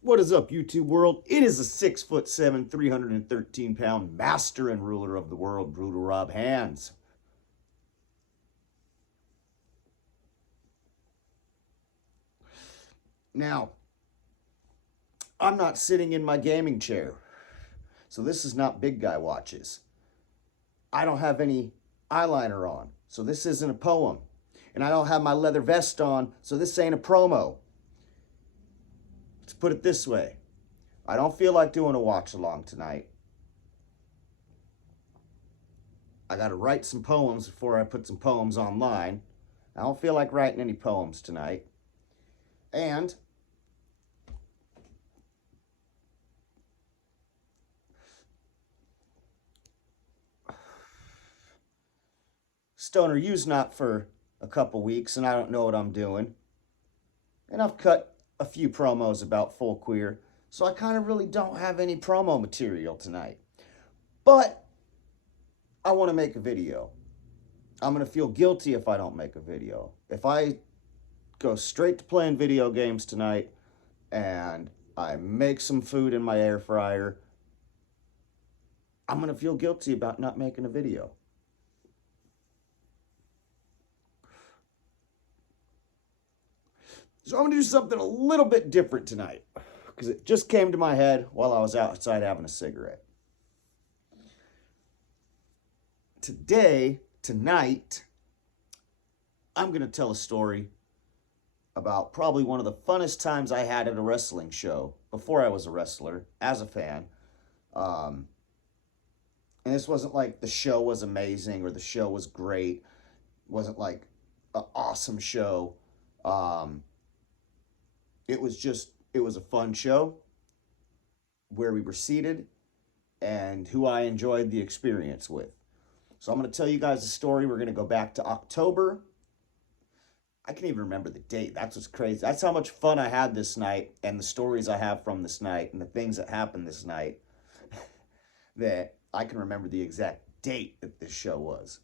What is up, YouTube world? It is a 6'7", 313-pound master and ruler of the world, Brutal Rob Hands. Now, I'm not sitting in my gaming chair, so this is not big guy watches. I don't have any eyeliner on, so this isn't a poem. And I don't have my leather vest on, so this ain't a promo. Let's put it this way. I don't feel like doing a watch along tonight. I got to write some poems before I put some poems online. I don't feel like writing any poems tonight. And Stoner U's not for a couple weeks, and I don't know what I'm doing. And I've cut a few promos about Full Queer, so I kind of really don't have any promo material tonight. But I want to make a video. I'm going to feel guilty if I don't make a video. If I go straight to playing video games tonight and I make some food in my air fryer, I'm going to feel guilty about not making a video. So I'm going to do something a little bit different tonight because it just came to my head while I was outside having a cigarette. Tonight, I'm going to tell a story about probably one of the funnest times I had at a wrestling show before I was a wrestler, as a fan. And this wasn't like the show was amazing or the show was great. It wasn't like an awesome show. It was a fun show where we were seated and who I enjoyed the experience with. So I'm going to tell you guys a story. We're going to go back to October. I can't even remember the date. That's what's crazy. That's how much fun I had this night and the stories I have from this night and the things that happened this night that I can remember the exact date that this show was.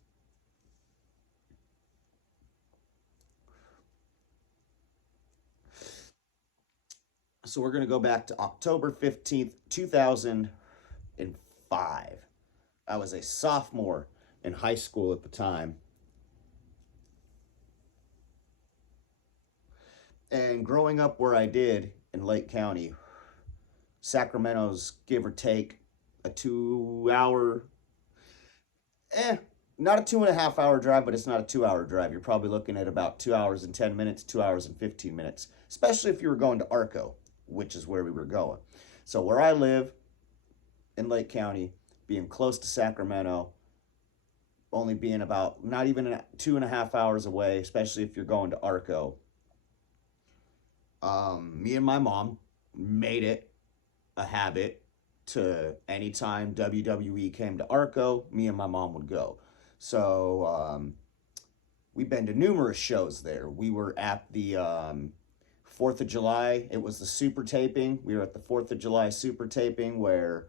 So we're going to go back to October 15th, 2005. I was a sophomore in high school at the time. And growing up where I did in Lake County, Sacramento's give or take a 2 hour, not a 2.5 hour drive, but it's not a 2 hour drive. You're probably looking at about 2 hours and 10 minutes, 2 hours and 15 minutes, especially if you were going to Arco, which is where we were going. So where I live in Lake County, being close to Sacramento, only being about not even 2.5 hours away, especially if you're going to Arco. Me and my mom made it a habit to anytime WWE came to Arco, me and my mom would go. So we've been to numerous shows there. We were at the 4th of July. It was the super taping. We were at the 4th of July super taping where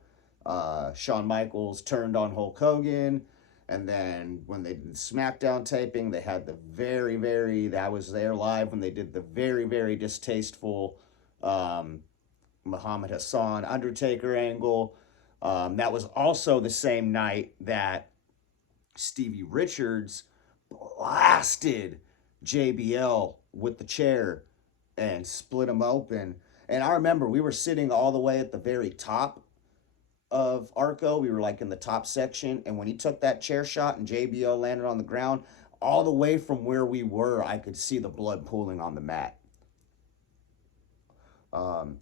Shawn Michaels turned on Hulk Hogan. And then when they did the SmackDown taping, they had the I was there live when they did the very distasteful Muhammad Hassan Undertaker angle. That was also the same night that Stevie Richards blasted JBL with the chair and split him open. And I remember we were sitting all the way at the very top of Arco. We were like in the top section. And when he took that chair shot and JBL landed on the ground, all the way from where we were, I could see the blood pooling on the mat. So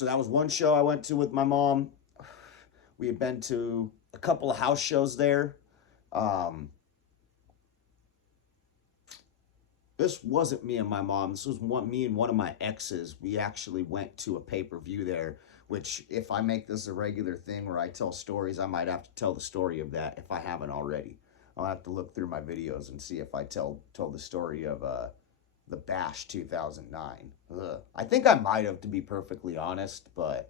that was one show I went to with my mom. We had been to a couple of house shows there. This wasn't me and my mom. This was me and one of my exes. We actually went to a pay-per-view there, which if I make this a regular thing where I tell stories, I might have to tell the story of that if I haven't already. I'll have to look through my videos and see if I told the story of the Bash 2009. Ugh. I think I might have, to be perfectly honest, but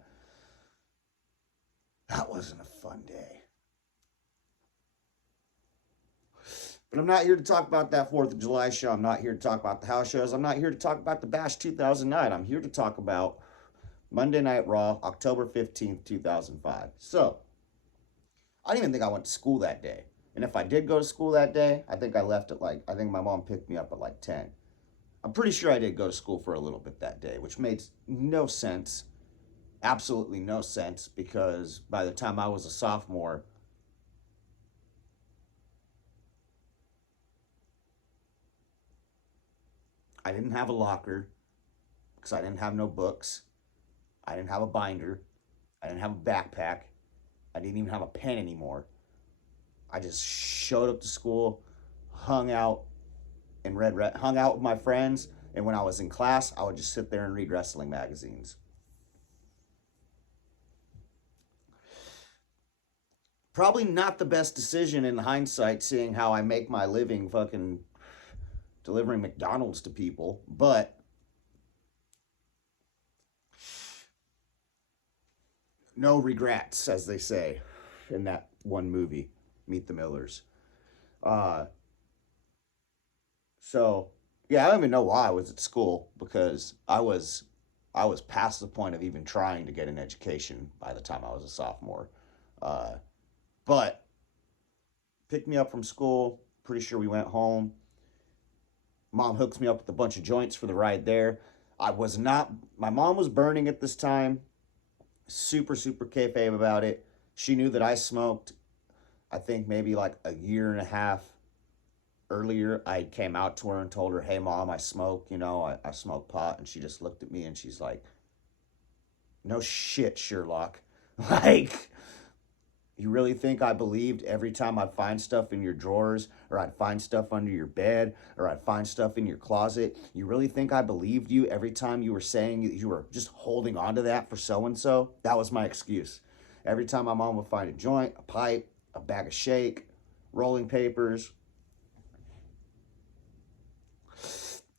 that wasn't a fun day. But I'm not here to talk about that 4th of July show. I'm not here to talk about the house shows. I'm not here to talk about the Bash 2009. I'm here to talk about Monday Night Raw, October 15th, 2005. So, I didn't even think I went to school that day. And if I did go to school that day, I think I left at like, I think my mom picked me up at like 10. I'm pretty sure I did go to school for a little bit that day, which made no sense. Absolutely no sense because by the time I was a sophomore, I didn't have a locker because I didn't have no books. I didn't have a binder. I didn't have a backpack. I didn't even have a pen anymore. I just showed up to school, hung out, and hung out with my friends. And when I was in class, I would just sit there and read wrestling magazines. Probably not the best decision in hindsight, seeing how I make my living fucking delivering McDonald's to people, but no regrets, as they say in that one movie, Meet the Millers. Uh, so yeah, I don't even know why I was at school because I was past the point of even trying to get an education by the time I was a sophomore. Uh, but picked me up from school. Pretty sure we went home. Mom hooks me up with a bunch of joints for the ride there. I was not. My mom was burning at this time. Super super kayfabe about it. She knew that I smoked. I think maybe like a year and a half earlier. I came out to her and told her, "Hey mom, I smoke. I smoke pot." And she just looked at me and she's like, "No shit, Sherlock." Like, you really think I believed every time I'd find stuff in your drawers, or I'd find stuff under your bed, or I'd find stuff in your closet? You really think I believed you every time you were saying you were just holding on to that for so and so? That was my excuse. Every time my mom would find a joint, a pipe, a bag of shake, rolling papers,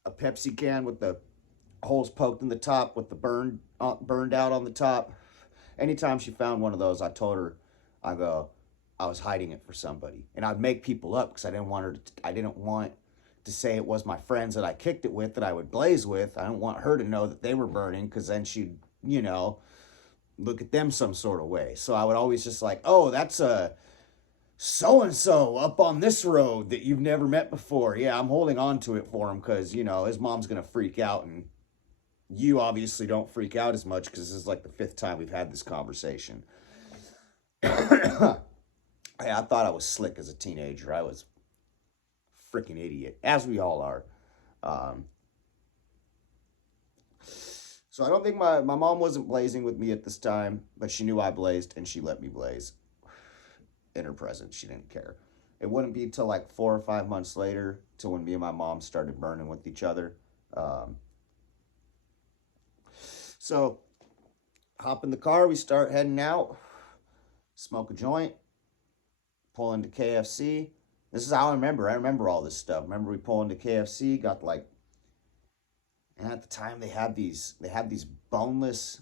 a Pepsi can with the holes poked in the top with the burned out on the top. Anytime she found one of those, I told her, I go, I was hiding it for somebody, and I'd make people up because I didn't want to say it was my friends that I kicked it with that I would blaze with. I didn't want her to know that they were burning because then she'd, you know, look at them some sort of way. So I would always just like, oh, that's a so and so up on this road that you've never met before. Yeah, I'm holding on to it for him because his mom's gonna freak out, and you obviously don't freak out as much because this is like the fifth time we've had this conversation. I thought I was slick as a teenager. I was a freaking idiot, as we all are. Um, so I don't think my mom wasn't blazing with me at this time, but she knew I blazed and she let me blaze in her presence. She didn't care. It wouldn't be till like 4 or 5 months later till when me and my mom started burning with each other. Um, so hop in the car, we start heading out, smoke a joint, pull into KFC. This is how I remember. I remember all this stuff. Remember we pull into KFC, got like, and at the time they had these boneless,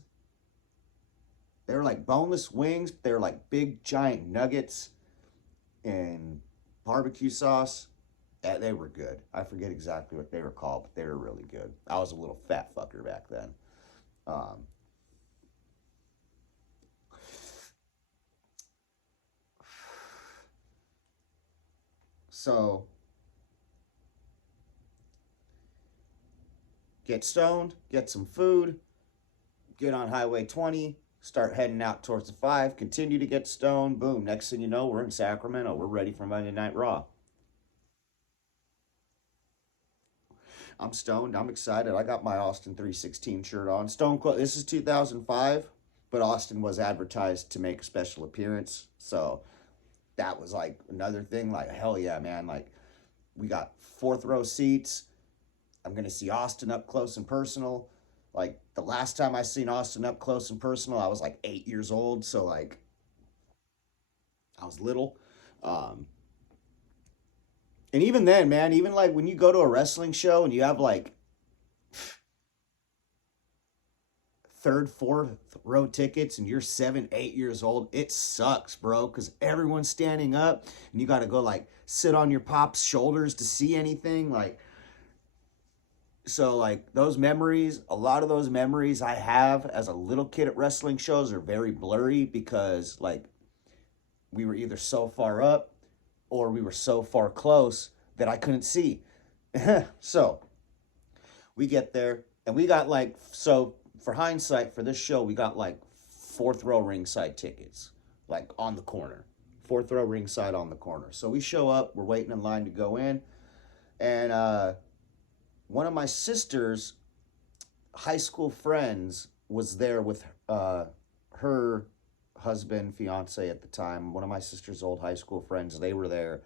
they were like boneless wings, but they were like big giant nuggets and barbecue sauce. Yeah, they were good. I forget exactly what they were called, but they were really good. I was a little fat fucker back then. Um, so get stoned, get some food, get on Highway 20, start heading out towards the 5, continue to get stoned. Boom. Next thing you know, we're in Sacramento. We're ready for Monday Night Raw. I'm stoned. I'm excited. I got my Austin 316 shirt on. Stone Cold. This is 2005, but Austin was advertised to make a special appearance. So that was like another thing. Like, hell yeah, man. Like, we got fourth row seats. I'm going to see Austin up close and personal. Like, the last time I seen Austin up close and personal, I was like 8 years old. So, like, I was little. Um, and even then, man, even like when you go to a wrestling show and you have like third, fourth row tickets and you're 7, 8 years old, it sucks, bro, because everyone's standing up and you got to go like sit on your pop's shoulders to see anything. Like, so like those memories, a lot of those memories I have as a little kid at wrestling shows are very blurry because like we were either so far up or we were so far close that I couldn't see. So we get there and we got like, so for hindsight for this show, we got like fourth row ringside tickets, like on the corner, fourth row ringside on the corner. So we show up, we're waiting in line to go in, and one of my sister's high school friends was there with her husband, fiance at the time. One of my sister's old high school friends, they were there.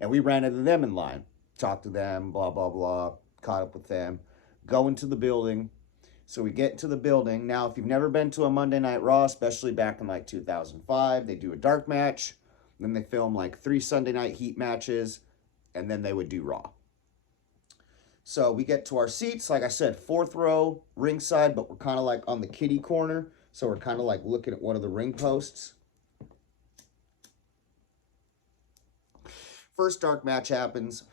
And we ran into them in line, talked to them, blah, blah, blah, caught up with them, go into the building. So we get into the building. Now, if you've never been to a Monday Night Raw, especially back in like 2005, they do a dark match. Then they film like 3 Sunday Night Heat matches, and then they would do Raw. So we get to our seats, like I said, fourth row, ringside, but we're kind of like on the kiddie corner. So we're kind of like looking at one of the ring posts. First dark match happens.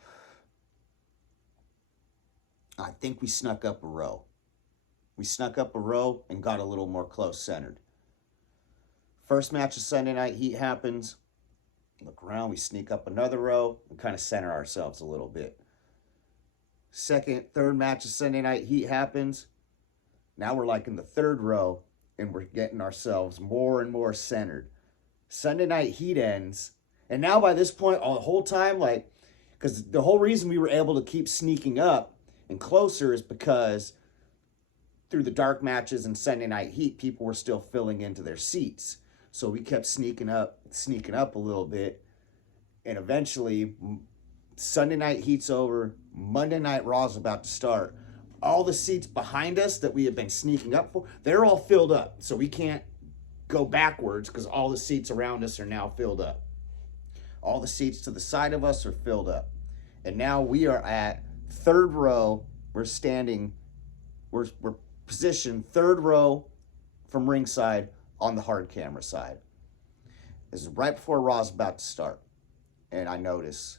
I think we snuck up a row. We snuck up a row and got a little more close centered. First match of Sunday Night Heat happens. Look around, we sneak up another row and kind of center ourselves a little bit. Second, third match of Sunday Night Heat happens. Now we're like in the third row and we're getting ourselves more and more centered. Sunday Night Heat ends. And now by this point, all the whole time, like, because the whole reason we were able to keep sneaking up and closer is because through the dark matches and Sunday Night Heat, people were still filling into their seats. So we kept sneaking up a little bit. And eventually, Sunday Night Heat's over. Monday Night Raw's about to start. All the seats behind us that we had been sneaking up for, they're all filled up. So we can't go backwards because all the seats around us are now filled up. All the seats to the side of us are filled up. And now we are at third row. We're standing, we're positioned third row from ringside on the hard camera side. This is right before Raw's about to start. And I notice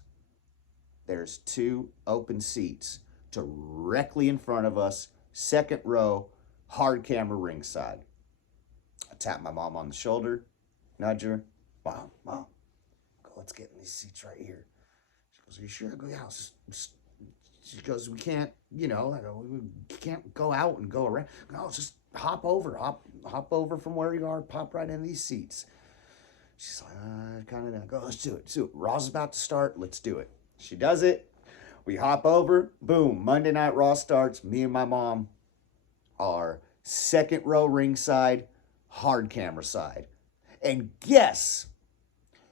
there's 2 open seats directly in front of us, second row, hard camera ringside. I tap my mom on the shoulder, nudge her. Mom, go, let's get in these seats right here. She goes, are you sure? I go, yeah. She goes, we can't, you know, I go, we can't go out and go around. No, just hop over from where you are, pop right in these seats. She's like, kind of, go, let's do it. Raw's about to start, let's do it. She does it. We hop over. Boom. Monday Night Raw starts. Me and my mom are second row ringside, hard camera side. And guess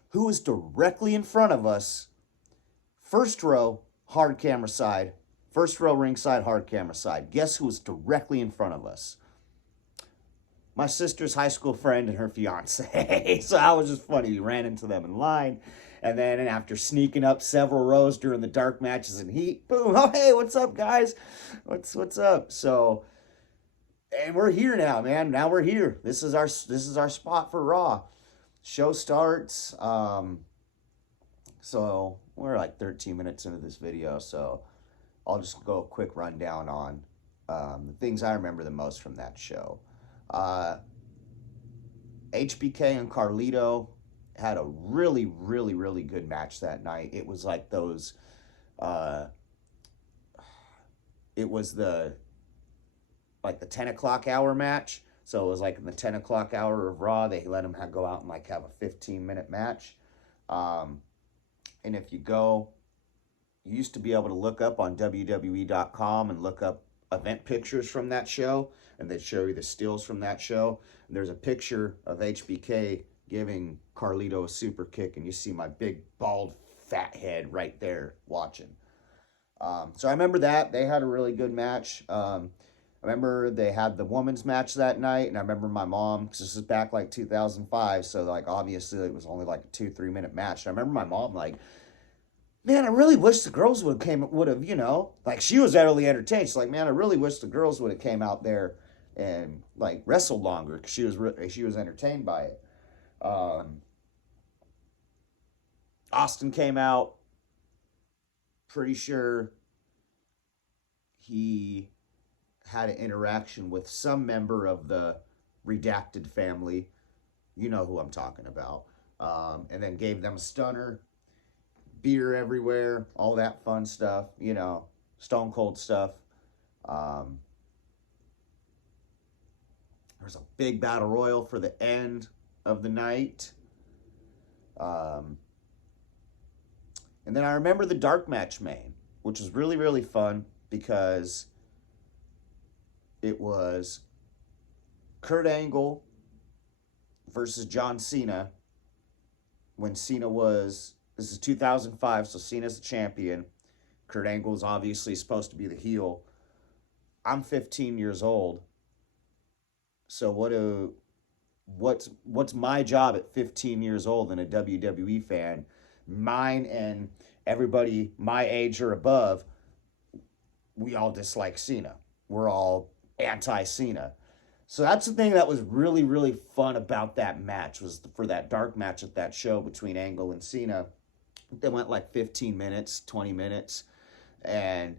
who is directly in front of us? First row, hard camera side. First row ringside, hard camera side. Guess who is directly in front of us? My sister's high school friend and her fiance. So that was just funny. We ran into them in line. And then after sneaking up several rows during the dark matches and Heat, boom, oh, hey, what's up, guys? What's up? So, and we're here now, man. Now we're here. This is our spot for Raw. Show starts. So we're like 13 minutes into this video, so I'll just go a quick rundown on the things I remember the most from that show. HBK and Carlito had a really, really, really good match that night. It was like those, it was the 10 o'clock hour match. So it was like in the 10 o'clock hour of Raw, they let them go out and like have a 15-minute match. And if you go, you used to be able to look up on WWE.com and look up event pictures from that show, and they'd show you the stills from that show. And there's a picture of HBK giving Carlito a super kick, and you see my big, bald, fat head right there watching. So I remember that. They had a really good match. I remember they had the women's match that night, and I remember my mom, because this is back like 2005, so like obviously it was only like a 2-3 minute match. And I remember my mom like, man, I really wish the girls would have, you know, like she was utterly entertained. She's like, man, I really wish the girls would have came out there and like wrestled longer because she was entertained by it. Um, Austin came out. Pretty sure he had an interaction with some member of the redacted family. You know who I'm talking about. And then gave them a stunner, beer everywhere, all that fun stuff. Stone Cold stuff. Um, there's a big battle royal for the end of the night. Um, and then I remember the dark match main, which was really, really fun because it was Kurt Angle versus John Cena when Cena was, this is 2005, so Cena's the champion. Kurt Angle is obviously supposed to be the heel. I'm 15 years old. So what's my job at 15 years old and a WWE fan? Mine and everybody my age or above, we all dislike Cena. We're all anti Cena. So that's the thing that was really, really fun about that match was for that dark match at that show between Angle and Cena. They went like 15 minutes, 20 minutes. And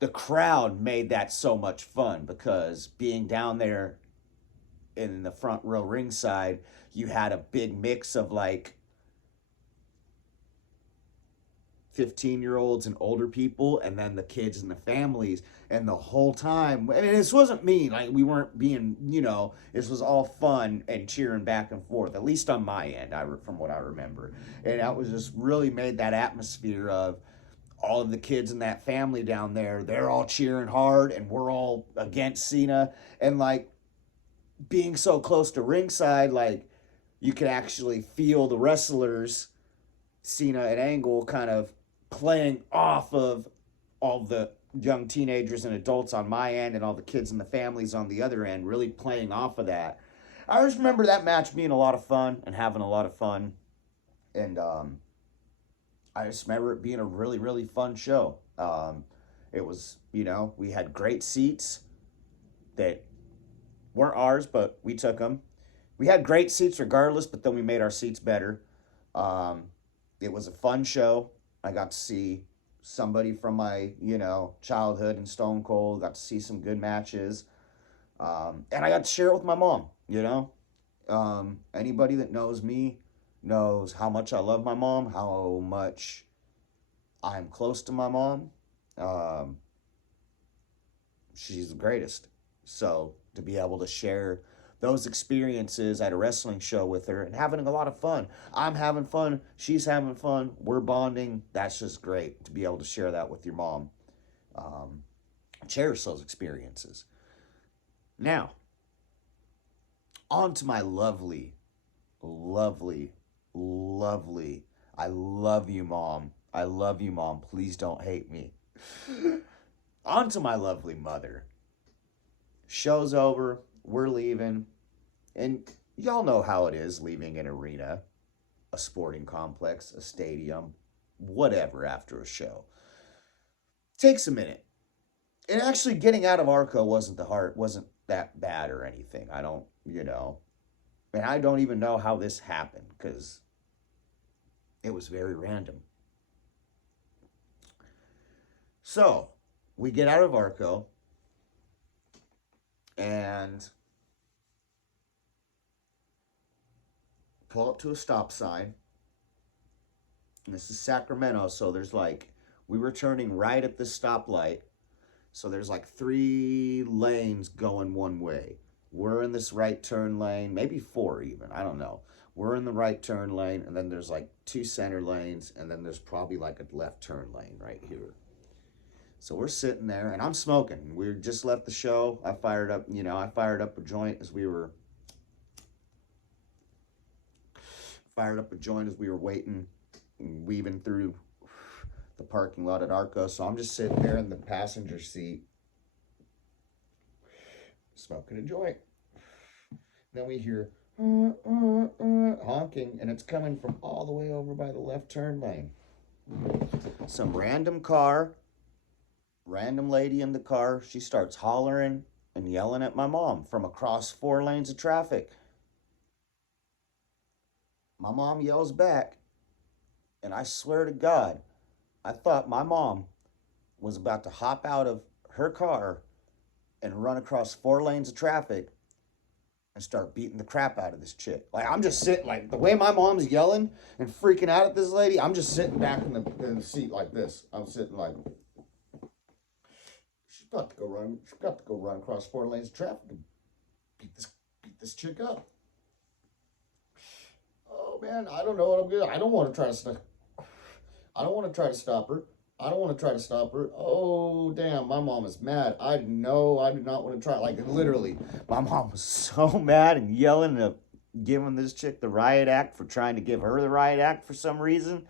the crowd made that so much fun because being down there in the front row ringside, you had a big mix of like 15-year-olds and older people, and then the kids and the families. And the whole time, I mean, this wasn't me. Like, we weren't being, this was all fun and cheering back and forth, at least on my end, from what I remember. And that was just really made that atmosphere of all of the kids in that family down there. They're all cheering hard, and we're all against Cena. And, like, being so close to ringside, like, you could actually feel the wrestlers, Cena and Angle, kind of playing off of all the young teenagers and adults on my end and all the kids and the families on the other end, really playing off of that. I just remember that match being a lot of fun and having a lot of fun. And I just remember it being a really, really fun show. It was, we had great seats that weren't ours, but we took them. We had great seats regardless, but then we made our seats better. It was a fun show. I got to see somebody from my, childhood in Stone Cold. Got to see some good matches. And I got to share it with my mom, Anybody that knows me knows how much I love my mom, how much I'm close to my mom. She's the greatest. So to be able to share those experiences at a wrestling show with her and having a lot of fun. I'm having fun. She's having fun. We're bonding. That's just great to be able to share that with your mom. Cherish those experiences. Now, on to my lovely, lovely, lovely. I love you, Mom. I love you, Mom. Please don't hate me. On to my lovely mother. Show's over. We're leaving. And y'all know how it is leaving an arena, a sporting complex, a stadium, whatever after a show. Takes a minute. And actually getting out of Arco wasn't that bad or anything. I don't, and I don't even know how this happened because it was very random. So, we get out of Arco and pull up to a stop sign. And this is Sacramento, so we were turning right at the stoplight. So there's like 3 lanes going one way. We're in this right turn lane, maybe 4 even, I don't know. We're in the right turn lane, and then there's like 2 center lanes, and then there's probably like a left turn lane right here. So we're sitting there, and I'm smoking. We just left the show. I fired up a joint as we were waiting, weaving through the parking lot at Arco. So I'm just sitting there in the passenger seat, smoking a joint. Then we hear honking, and it's coming from all the way over by the left turn lane. Some random lady in the car, she starts hollering and yelling at my mom from across 4 lanes of traffic. My mom yells back, and I swear to God, I thought my mom was about to hop out of her car and run across 4 lanes of traffic and start beating the crap out of this chick. Like, I'm just sitting, like, the way my mom's yelling and freaking out at this lady, I'm just sitting back in the seat like this. I'm sitting like, she's got to go run. She's got to go run across 4 lanes of traffic and beat this chick up. Oh man, I don't know what I'm gonna. I don't want to try to stop. I don't want to try to stop her. I don't want to try to stop her. Oh damn, my mom is mad. I know I do not want to try. Like literally, my mom was so mad and yelling and giving this chick the riot act for trying to give her the riot act for some reason.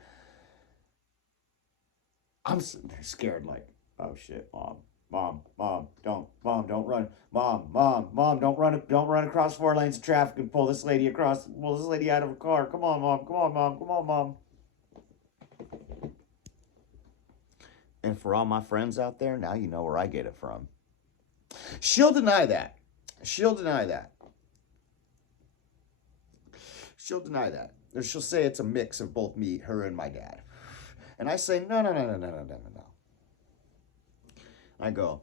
I'm sitting there scared, like, oh shit, mom, don't run, mom, don't run across 4 lanes of traffic and pull this lady out of her car. Come on, mom. And for all my friends out there, now you know where I get it from. She'll deny that. She'll deny that. Or she'll say it's a mix of both me, her, and my dad. And I say, no. I go,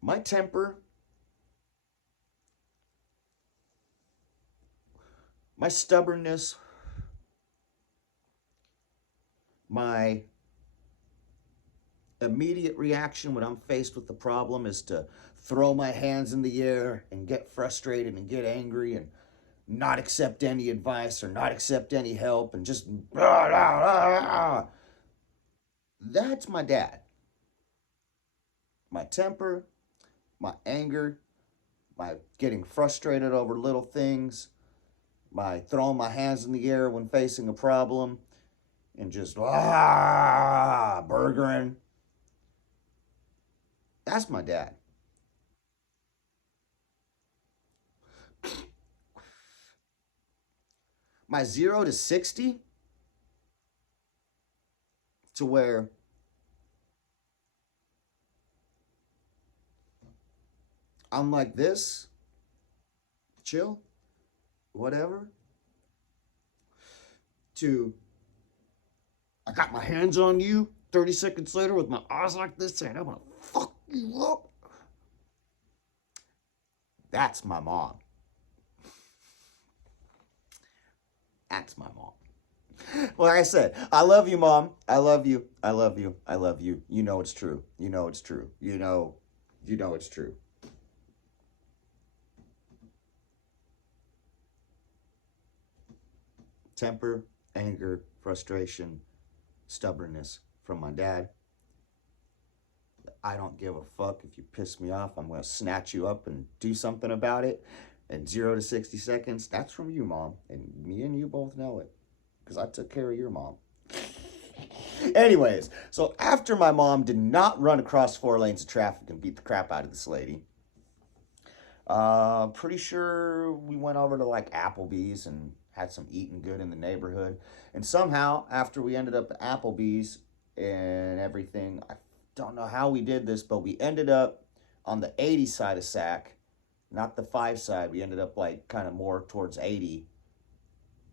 my temper, my stubbornness, my immediate reaction when I'm faced with the problem is to throw my hands in the air and get frustrated and get angry and not accept any advice or not accept any help and just blah, blah, blah, blah. That's my dad. My temper, my anger, my getting frustrated over little things, my throwing my hands in the air when facing a problem, and just burgering. That's my dad. My 0 to 60 to where I'm like this, chill, whatever, to I got my hands on you 30 seconds later with my eyes like this saying, I'm gonna fuck you up. That's my mom. That's my mom. Like I said, I love you, mom. I love you. I love you. I love you. You know it's true. You know it's true. You know it's true. Temper, anger, frustration, stubbornness from my dad. I don't give a fuck if you piss me off. I'm going to snatch you up and do something about it. And 0 to 60 seconds, that's from you, mom. And me and you both know it because I took care of your mom. Anyways, so after my mom did not run across 4 lanes of traffic and beat the crap out of this lady, pretty sure we went over to like Applebee's and had some eating good in the neighborhood. And somehow, after we ended up at Applebee's and everything, I don't know how we did this, but we ended up on the 80 side of Sac, not the 5 side. We ended up like kind of more towards 80.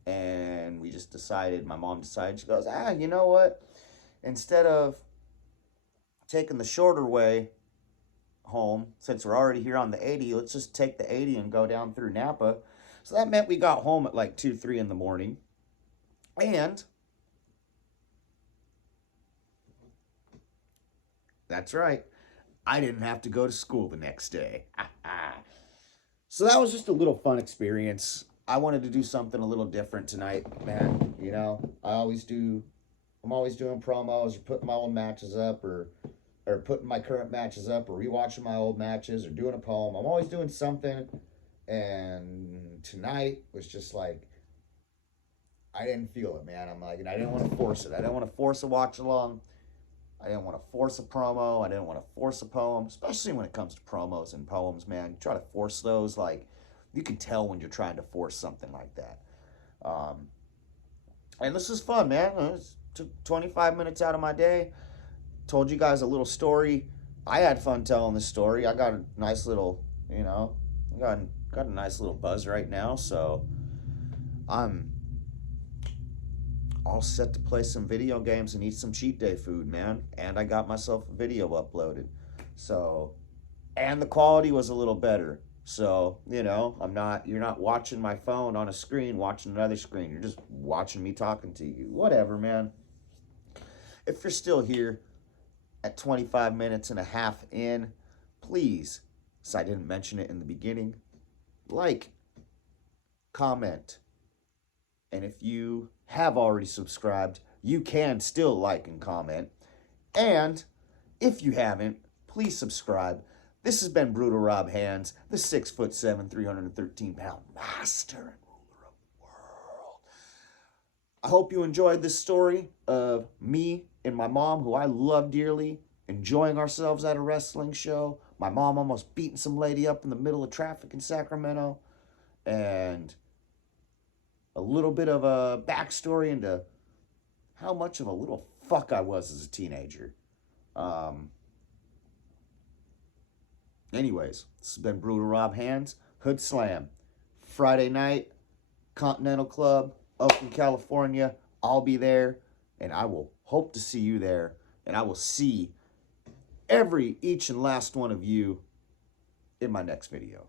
And we just decided, my mom decided, she goes, you know what? Instead of taking the shorter way home, since we're already here on the 80, let's just take the 80 and go down through Napa. So that meant we got home at like 2, 3 in the morning. And that's right, I didn't have to go to school the next day. So that was just a little fun experience. I wanted to do something a little different tonight, man. You know, I'm always doing promos or putting my old matches up or putting my current matches up or rewatching my old matches or doing a poem. I'm always doing something. And tonight was just like, I didn't feel it, man. I'm like, and I didn't want to force it. I didn't want to force a watch along. I didn't want to force a promo. I didn't want to force a poem, especially when it comes to promos and poems, man. You try to force those, like, you can tell when you're trying to force something like that. And this is fun, man. It took 25 minutes out of my day, told you guys a little story. I had fun telling this story. I got a nice little, got a nice little buzz right now. So I'm all set to play some video games and eat some cheat day food, man. And I got myself a video uploaded. So, and the quality was a little better. So, you're not watching my phone on a screen, watching another screen. You're just watching me talking to you. Whatever, man. If you're still here at 25 minutes and a half in, please, so I didn't mention it in the beginning, like, comment, and if you have already subscribed, you can still like and comment. And if you haven't, please subscribe. This has been Brutal Rob Hands, the 6'7", 313-pound master and ruler of the world. I hope you enjoyed this story of me and my mom, who I love dearly, enjoying ourselves at a wrestling show. My mom almost beating some lady up in the middle of traffic in Sacramento. And a little bit of a backstory into how much of a little fuck I was as a teenager. Anyways, this has been Brutal Rob Hands, Hood Slam. Friday night, Continental Club, Oakland, California. I'll be there, and I will hope to see you there, and I will see each and last one of you in my next video.